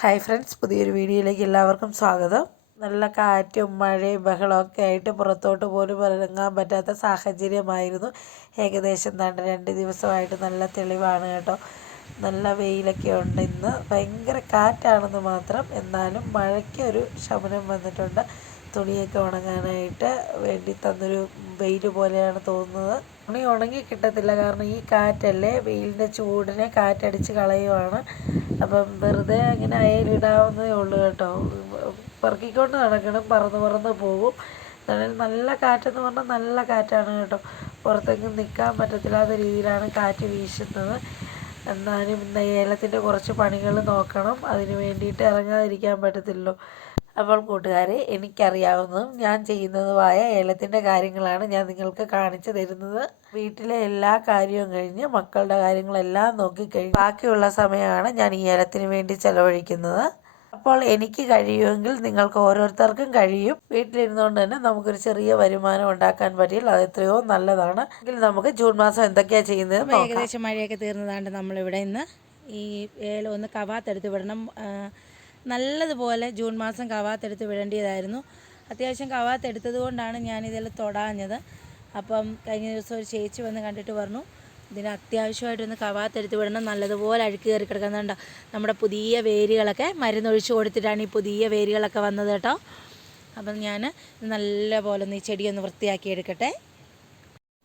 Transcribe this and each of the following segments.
Hi friends, പുതിയൊരു വീഡിയോയിലേക്ക് എല്ലാവർക്കും സ്വാഗതം. നല്ല കാറ്റും മഴയും ബഹളമൊക്കെ ആയിട്ട് പുറത്തോട്ട് പോലും ഇറങ്ങാൻ പറ്റാത്ത സാഹചര്യമായിരുന്നു. ഏകദേശം 2 ദിവസമായിട്ട് നല്ല തെളിവാണ് കേട്ടോ. നല്ല വെയിലൊക്കെ ഉണ്ട്. ഇന്ന് ഭയങ്കര കാറ്റാണെന്ന് മാത്രം. എന്നാലും മഴയ്ക്ക് ഒരു ശമനം വന്നിട്ടുണ്ട്. തുണിയൊക്കെ ഉണങ്ങാനായിട്ട് വേണ്ടി തന്നൊരു വെയിൽ പോലെയാണ് തോന്നുന്നത്. തുണി ഉണങ്ങി കിട്ടത്തില്ല, കാരണം ഈ കാറ്റല്ലേ, വെയിലിൻ്റെ ചൂടിനെ കാറ്റടിച്ച് കളയുവാണ്. അപ്പം വെറുതെ ഇങ്ങനെ അയലിടാവുന്നതേ ഉള്ളൂ കേട്ടോ. പെറുക്കിക്കൊണ്ട് നടക്കണം, പറന്ന് പറന്ന് പോകും. നല്ല കാറ്റെന്ന് പറഞ്ഞാൽ നല്ല കാറ്റാണ് കേട്ടോ. പുറത്തെങ്ങും നിൽക്കാൻ പറ്റത്തില്ലാത്ത രീതിയിലാണ് കാറ്റ് വീശുന്നത്. എന്നാലും ഇന്ന് ഏലത്തിൻ്റെ കുറച്ച് പണികൾ നോക്കണം. അതിന് വേണ്ടിയിട്ട് ഇറങ്ങാതിരിക്കാൻ പറ്റത്തില്ലല്ലോ. അപ്പോൾ കൂട്ടുകാരെ, എനിക്കറിയാവുന്നതും ഞാൻ ചെയ്യുന്നതുമായ ഏലത്തിൻ്റെ കാര്യങ്ങളാണ് ഞാൻ നിങ്ങൾക്ക് കാണിച്ചു തരുന്നത്. വീട്ടിലെ എല്ലാ കാര്യവും കഴിഞ്ഞ് മക്കളുടെ കാര്യങ്ങളെല്ലാം നോക്കിക്കഴിഞ്ഞ് ബാക്കിയുള്ള സമയമാണ് ഞാൻ ഈ ഏലത്തിന് വേണ്ടി ചെലവഴിക്കുന്നത്. അപ്പോൾ എനിക്ക് കഴിയുമെങ്കിൽ നിങ്ങൾക്ക് ഓരോരുത്തർക്കും കഴിയും. വീട്ടിലിരുന്നുകൊണ്ട് തന്നെ നമുക്കൊരു ചെറിയ വരുമാനം ഉണ്ടാക്കാൻ പറ്റിയാൽ അത് എത്രയോ നല്ലതാണ്. എങ്കിൽ നമുക്ക് ജൂൺ മാസം എന്തൊക്കെയാണ് ചെയ്യുന്നത്. ഏകദേശം മഴയൊക്കെ തീർന്നതാണ്ട് നമ്മളിവിടെ ഇന്ന് ഈ ഏലം ഒന്ന് കവാത്തെടുത്ത് വിടണം. നല്ലതുപോലെ ജൂൺ മാസം കവാത്തെടുത്ത് വിടേണ്ടതായിരുന്നു. അത്യാവശ്യം കവാത്തെടുത്തത് കൊണ്ടാണ് ഞാനിതെല്ലാം തൊടാഞ്ഞത്. അപ്പം കഴിഞ്ഞ ദിവസം ഒരു ചേച്ചി വന്ന് കണ്ടിട്ട് പറഞ്ഞു, ഇതിന് അത്യാവശ്യമായിട്ടൊന്ന് കവാത്തെടുത്ത് വിടണം, നല്ലതുപോലെ അഴുക്ക് കയറി കിടക്കുന്നുണ്ടോ. നമ്മുടെ പുതിയ വേരുകളൊക്കെ മരുന്നൊഴിച്ച് കൊടുത്തിട്ടാണ് ഈ പുതിയ വേരുകളൊക്കെ വന്നത് കേട്ടോ. അപ്പം ഞാൻ നല്ലപോലെ ഒന്ന് ഈ ചെടിയൊന്ന് വൃത്തിയാക്കി എടുക്കട്ടെ.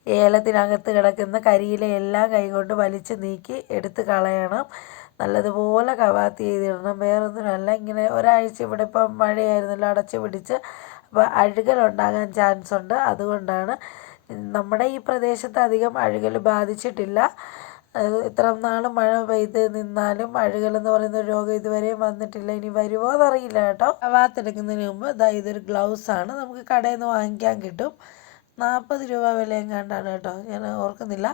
ഏലത്തിനകത്ത് കിടക്കുന്ന കരിയില എല്ലാം കൈകൊണ്ട് വലിച്ച് നീക്കി എടുത്ത് കളയണം. നല്ലതുപോലെ കവാത്ത് ചെയ്തിടണം. വേറൊന്നുമല്ല, ഇങ്ങനെ ഒരാഴ്ച ഇവിടെ ഇപ്പം മഴയായിരുന്നല്ലോ, അടച്ചു പിടിച്ച് അപ്പോൾ അഴുകലുണ്ടാകാൻ ചാൻസ് ഉണ്ട്. അതുകൊണ്ടാണ് നമ്മുടെ ഈ പ്രദേശത്ത് അധികം അഴുകൽ ബാധിച്ചിട്ടില്ല. ഇത്ര നാൾ മഴ പെയ്ത് നിന്നാലും അഴുകലെന്ന് പറയുന്ന രോഗം ഇതുവരെയും വന്നിട്ടില്ല. ഇനി വരുമോ എന്നറിയില്ല കേട്ടോ. കവാത്തെടുക്കുന്നതിന് മുമ്പ് ഇതൊരു ഗ്ലൗസാണ്, നമുക്ക് കടയിൽ നിന്ന് വാങ്ങിക്കാൻ കിട്ടും. 40 രൂപ വിലയെങ്ങാണ്ടാണ് കേട്ടോ, ഞാൻ ഓർക്കുന്നില്ല.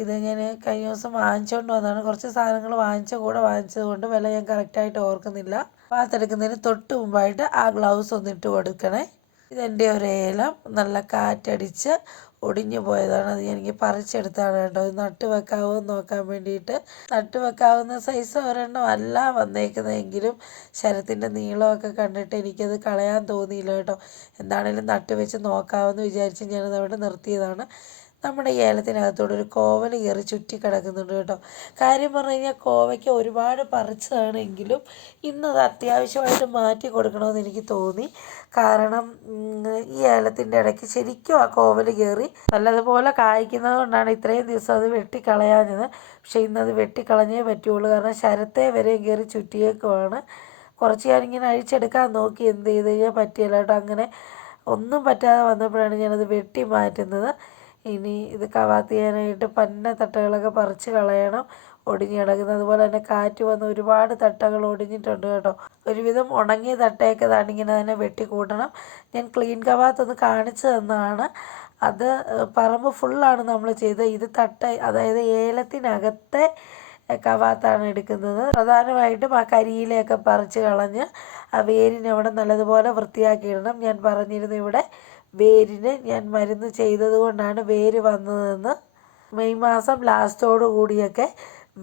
ഇത് ഞാൻ കഴിഞ്ഞ ദിവസം വാങ്ങിച്ചുകൊണ്ട് വന്നതാണ്. കുറച്ച് സാധനങ്ങൾ വാങ്ങിച്ചത് കൊണ്ട് വില ഞാൻ കറക്റ്റായിട്ട് ഓർക്കുന്നില്ല. പാത്തെടുക്കുന്നതിന് തൊട്ട് മുമ്പായിട്ട് ആ ഗ്ലൗസ് ഒന്ന് ഇട്ട് കൊടുക്കണേ. ഇതെൻ്റെ ഒരു ഏലം നല്ല കാറ്റടിച്ച് ഒടിഞ്ഞു പോയതാണ്. അത് എനിക്ക് പറിച്ചെടുത്താണ് കേട്ടോ. ഇത് നട്ട് വെക്കാവോ എന്ന് നോക്കാൻ വേണ്ടിയിട്ട്. നട്ട് വെക്കാവുന്ന സൈസ് ഒരെണ്ണം അല്ല വന്നേക്കുന്നതെങ്കിലും ശരത്തിൻ്റെ നീളമൊക്കെ കണ്ടിട്ട് എനിക്കത് കളയാൻ തോന്നിയില്ല കേട്ടോ. എന്താണേലും നട്ട് വെച്ച് നോക്കാമെന്ന് വിചാരിച്ച് ഞാനത് അവിടെ നിർത്തിയതാണ്. നമ്മുടെ ഈ ഏലത്തിനകത്തൂടെ ഒരു കോവൽ കയറി ചുറ്റി കിടക്കുന്നുണ്ട് കേട്ടോ. കാര്യം പറഞ്ഞു കഴിഞ്ഞാൽ കോവയ്ക്ക് ഒരുപാട് പറിച്ചതാണെങ്കിലും ഇന്നത് അത്യാവശ്യമായിട്ട് മാറ്റി കൊടുക്കണമെന്ന് എനിക്ക് തോന്നി. കാരണം ഈ ഏലത്തിൻ്റെ ഇടയ്ക്ക് ശരിക്കും ആ കോവൽ കയറി നല്ലതുപോലെ കായ്ക്കുന്നത് കൊണ്ടാണ് ഇത്രയും ദിവസം അത് വെട്ടിക്കളയാഞ്ഞത്. പക്ഷേ ഇന്നത് വെട്ടിക്കളഞ്ഞേ പറ്റുള്ളൂ, കാരണം ശരത്തെ വരെയും കയറി ചുറ്റിയേക്കുവാണ്. കുറച്ച് ഞാനിങ്ങനെ അഴിച്ചെടുക്കാൻ നോക്കി, എന്ത് ചെയ്ത് കഴിഞ്ഞാൽ പറ്റിയില്ല കേട്ടോ. അങ്ങനെ ഒന്നും പറ്റാതെ വന്നപ്പോഴാണ് ഞാനത് വെട്ടി മാറ്റുന്നത്. ഇനി ഇത് കവാത്ത് ചെയ്യാനായിട്ട് പന്ന തട്ടകളൊക്കെ പറിച്ച് കളയണം, ഒടിഞ്ഞ് കിടക്കുന്നത്. അതുപോലെ തന്നെ കാറ്റ് വന്ന് ഒരുപാട് തട്ടകൾ ഒടിഞ്ഞിട്ടുണ്ട് കേട്ടോ. ഒരുവിധം ഉണങ്ങിയ തട്ടയൊക്കെ ഇങ്ങനെ തന്നെ വെട്ടിക്കൂട്ടണം. ഞാൻ ക്ലീൻ കവാത്തൊന്ന് കാണിച്ചു തന്നതാണ്. അത് പറമ്പ് ഫുള്ളാണ് നമ്മൾ ചെയ്തത്. ഇത് അതായത് ഏലത്തിനകത്തെ കവാത്താണ് എടുക്കുന്നത്. പ്രധാനമായിട്ടും ആ കരിയിലയൊക്കെ പറിച്ച് കളഞ്ഞ് ആ വേരിനെ അവിടെ നല്ലതുപോലെ വൃത്തിയാക്കിയിടണം. ഞാൻ പറഞ്ഞിരുന്നു, ഇവിടെ വേരിന് ഞാൻ മരുന്ന് ചെയ്തത് കൊണ്ടാണ് വേര് വന്നതെന്ന്. മെയ് മാസം ലാസ്റ്റോടു കൂടിയൊക്കെ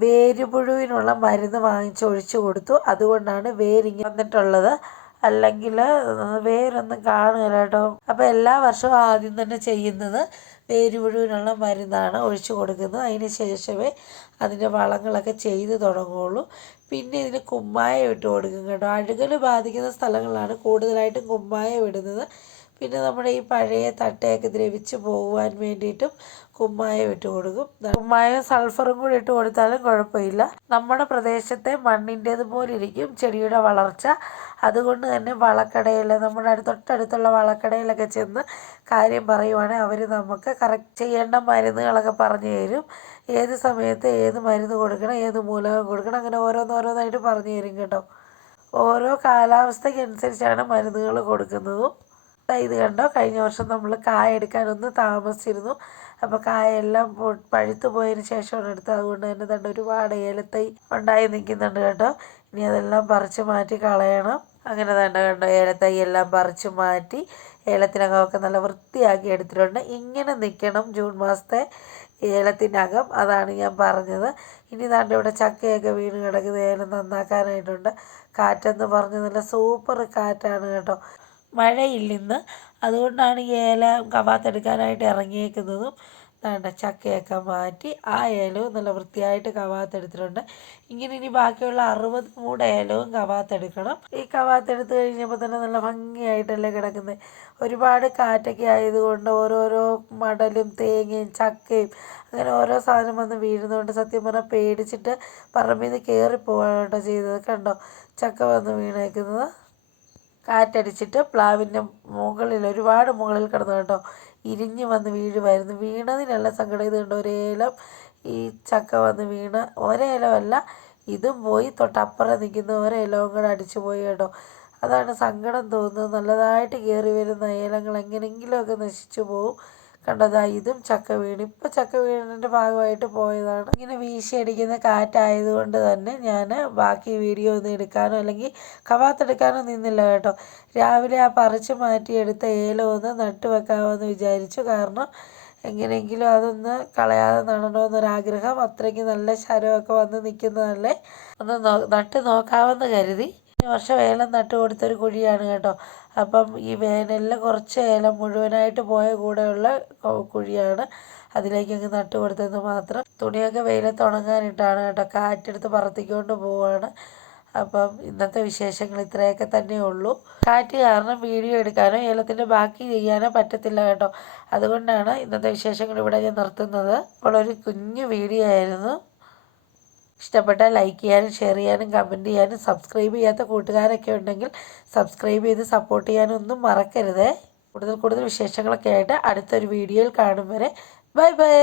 വേരുപുഴുവിനുള്ള മരുന്ന് വാങ്ങിച്ചൊഴിച്ചു കൊടുത്തു. അതുകൊണ്ടാണ് വേരിങ്ങനെ വന്നിട്ടുള്ളത്. അല്ലെങ്കിൽ വേരൊന്നും കാണുകയില്ല കേട്ടോ. അപ്പോൾ എല്ലാ വർഷവും ആദ്യം തന്നെ ചെയ്യുന്നത് വേരുപുഴുവിനുള്ള മരുന്നാണ് ഒഴിച്ചു കൊടുക്കുന്നത്. അതിന് ശേഷമേ അതിൻ്റെ വളങ്ങളൊക്കെ ചെയ്ത് തുടങ്ങുകയുള്ളൂ. പിന്നെ ഇതിന് കുമ്മായം ഇട്ട് കൊടുക്കും കേട്ടോ. അഴുകൽ ബാധിക്കുന്ന സ്ഥലങ്ങളിലാണ് കൂടുതലായിട്ടും കുമ്മായം ഇടുന്നത്. പിന്നെ നമ്മുടെ ഈ പഴയ തട്ടയൊക്കെ ദ്രവിച്ച് പോകുവാൻ വേണ്ടിയിട്ടും കുമ്മായം ഇട്ട് കൊടുക്കും. കുമ്മായം സൾഫറും കൂടി ഇട്ട് കൊടുത്താലും കുഴപ്പമില്ല. നമ്മുടെ പ്രദേശത്തെ മണ്ണിൻ്റേതുപോലെ ഇരിക്കും ചെടിയുടെ വളർച്ച. അതുകൊണ്ട് തന്നെ വളക്കടയിൽ, നമ്മുടെ തൊട്ടടുത്തുള്ള വളക്കടയിലൊക്കെ ചെന്ന് കാര്യം പറയുവാണെങ്കിൽ അവർ നമുക്ക് കറക്റ്റ് ചെയ്യേണ്ട മരുന്നുകളൊക്കെ പറഞ്ഞു തരും. ഏത് സമയത്ത് ഏത് മരുന്ന് കൊടുക്കണം, ഏത് മൂലകം കൊടുക്കണം, അങ്ങനെ ഓരോന്നോരോന്നായിട്ട് പറഞ്ഞു തരും കേട്ടോ. ഓരോ കാലാവസ്ഥയ്ക്കനുസരിച്ചാണ് മരുന്നുകൾ കൊടുക്കുന്നതും. ഇത് കണ്ടോ, കഴിഞ്ഞ വർഷം നമ്മൾ കായ എടുക്കാനൊന്ന് താമസിച്ചിരുന്നു. അപ്പോൾ കായെല്ലാം പഴുത്തു പോയതിന് ശേഷമാണ് എടുത്തത്. അതുകൊണ്ട് തന്നെ തന്നെ ഒരുപാട് ഏലത്തൈ ഉണ്ടായി നിൽക്കുന്നുണ്ട് കേട്ടോ. ഇനി അതെല്ലാം പറിച്ച് മാറ്റി കളയണം. അങ്ങനെ തന്നെ കണ്ടോ, ഏലത്തൈ എല്ലാം പറിച്ച് മാറ്റി ഏലത്തിനകമൊക്കെ നല്ല വൃത്തിയാക്കി എടുത്തിട്ടുണ്ട്. ഇങ്ങനെ നിൽക്കണം ജൂൺ മാസത്തെ ഏലത്തിനകം, അതാണ് ഞാൻ പറഞ്ഞത്. ഇനി ദാണ്ട് ഇവിടെ ചക്കയൊക്കെ വീണ് കിടക്കുന്ന ഏലം നന്നാക്കാനായിട്ടുണ്ട്. കാറ്റെന്ന് പറഞ്ഞ് നല്ല സൂപ്പർ കാറ്റാണ് കേട്ടോ. മഴയില്ലിന്ന്, അതുകൊണ്ടാണ് ഈ ഏല കവാത്തെടുക്കാനായിട്ട് ഇറങ്ങിയേക്കുന്നതും. വേണ്ട ചക്കയൊക്കെ മാറ്റി ആ ഏലവും നല്ല വൃത്തിയായിട്ട് കവാത്തെടുത്തിട്ടുണ്ട്. ഇങ്ങനെ ഇനി ബാക്കിയുള്ള 60 മൂട് ഏലവും കവാത്തെടുക്കണം. ഈ കവാത്തെടുത്ത് കഴിഞ്ഞപ്പോൾ തന്നെ നല്ല ഭംഗിയായിട്ടല്ലേ കിടക്കുന്നത്. ഒരുപാട് കാറ്റൊക്കെ ആയതുകൊണ്ട് ഓരോരോ മടലും തേങ്ങയും ചക്കയും അങ്ങനെ ഓരോ സാധനം വന്ന് വീഴുന്നതുകൊണ്ട് സത്യം പറഞ്ഞാൽ പേടിച്ചിട്ട് പറമ്പിൽ നിന്ന് കയറിപ്പോവാണ് കേട്ടോ ചെയ്തത്. കണ്ടോ ചക്ക വന്ന് വീണേക്കുന്നത്. കാറ്റടിച്ചിട്ട് പ്ലാവിൻ്റെ മുകളിൽ ഒരുപാട് മുകളിൽ കിടന്നു കേട്ടോ, ഇരിഞ്ഞ് വന്ന് വീഴുമായിരുന്നു. വീണതിനല്ല സങ്കടം, ഇത് കണ്ടോ ഒരേലം ഈ ചക്ക വന്ന് വീണ് ഒരേലമല്ല ഇതും പോയി, തൊട്ടപ്പുറം നിൽക്കുന്ന ഒരേലവും കൂടെ അടിച്ചു പോയി കേട്ടോ. അതാണ് സങ്കടം തോന്നുന്നത്. നല്ലതായിട്ട് കയറി വരുന്ന ഏലങ്ങൾ എങ്ങനെയെങ്കിലുമൊക്കെ നശിച്ചു പോവും. കണ്ടതാ ഇതും ചക്ക വീണ്, ഇപ്പം ചക്ക വീണിൻ്റെ ഭാഗമായിട്ട് പോയതാണ്. ഇങ്ങനെ വീശിയടിക്കുന്ന കാറ്റായതുകൊണ്ട് തന്നെ ഞാൻ ബാക്കി വീഡിയോ ഒന്നും എടുക്കാനോ അല്ലെങ്കിൽ കവാത്തെടുക്കാനോ നിന്നില്ല കേട്ടോ. രാവിലെ ആ പറിച്ച് മാറ്റിയെടുത്ത ഏലം ഒന്ന് നട്ടു വെക്കാമെന്ന് വിചാരിച്ചു. കാരണം എങ്ങനെയെങ്കിലും അതൊന്ന് കളയാതെ നടണമെന്നൊരാഗ്രഹം. അത്രയ്ക്ക് നല്ല ശരമൊക്കെ വന്ന് നിൽക്കുന്നതല്ലേ, ഒന്ന് നട്ട് നോക്കാമെന്ന് കരുതി. ഈ വർഷം ഏലം നട്ട് കൊടുത്തൊരു കുഴിയാണ് കേട്ടോ. അപ്പം ഈ വേനലിൽ കുറച്ച് ഏലം മുഴുവനായിട്ട് പോയ കൂടെയുള്ള കുഴിയാണ്. അതിലേക്ക് അങ്ങ് നട്ട് കൊടുത്തതെന്ന് മാത്രം. തുണിയൊക്കെ വെയിലത്ത് ഉണങ്ങാനിട്ടാണ് കേട്ടോ. കാറ്റെടുത്ത് പറത്തിക്കൊണ്ട് പോവുകയാണ്. അപ്പം ഇന്നത്തെ വിശേഷങ്ങൾ ഇത്രയൊക്കെ തന്നെ ഉള്ളൂ. കാറ്റ് കാരണം വീഡിയോ എടുക്കാനോ ഏലത്തിൻ്റെ ബാക്കി ചെയ്യാനോ പറ്റത്തില്ല കേട്ടോ. അതുകൊണ്ടാണ് ഇന്നത്തെ വിശേഷങ്ങൾ ഇവിടെ ഞാൻ നിർത്തുന്നത്. അപ്പോൾ ഒരു കുഞ്ഞു വീഡിയോ ആയിരുന്നു. ഇഷ്ടപ്പെട്ടാൽ ലൈക്ക് ചെയ്യാനും ഷെയർ ചെയ്യാനും കമൻറ്റ് ചെയ്യാനും സബ്സ്ക്രൈബ് ചെയ്യാത്ത കൂട്ടുകാരൊക്കെ ഉണ്ടെങ്കിൽ സബ്സ്ക്രൈബ് ചെയ്ത് സപ്പോർട്ട് ചെയ്യാനും ഒന്നും മറക്കരുത്. കൂടുതൽ വിശേഷങ്ങളൊക്കെ ആയിട്ട് അടുത്തൊരു വീഡിയോയിൽ കാണും വരെ ബൈ ബൈ.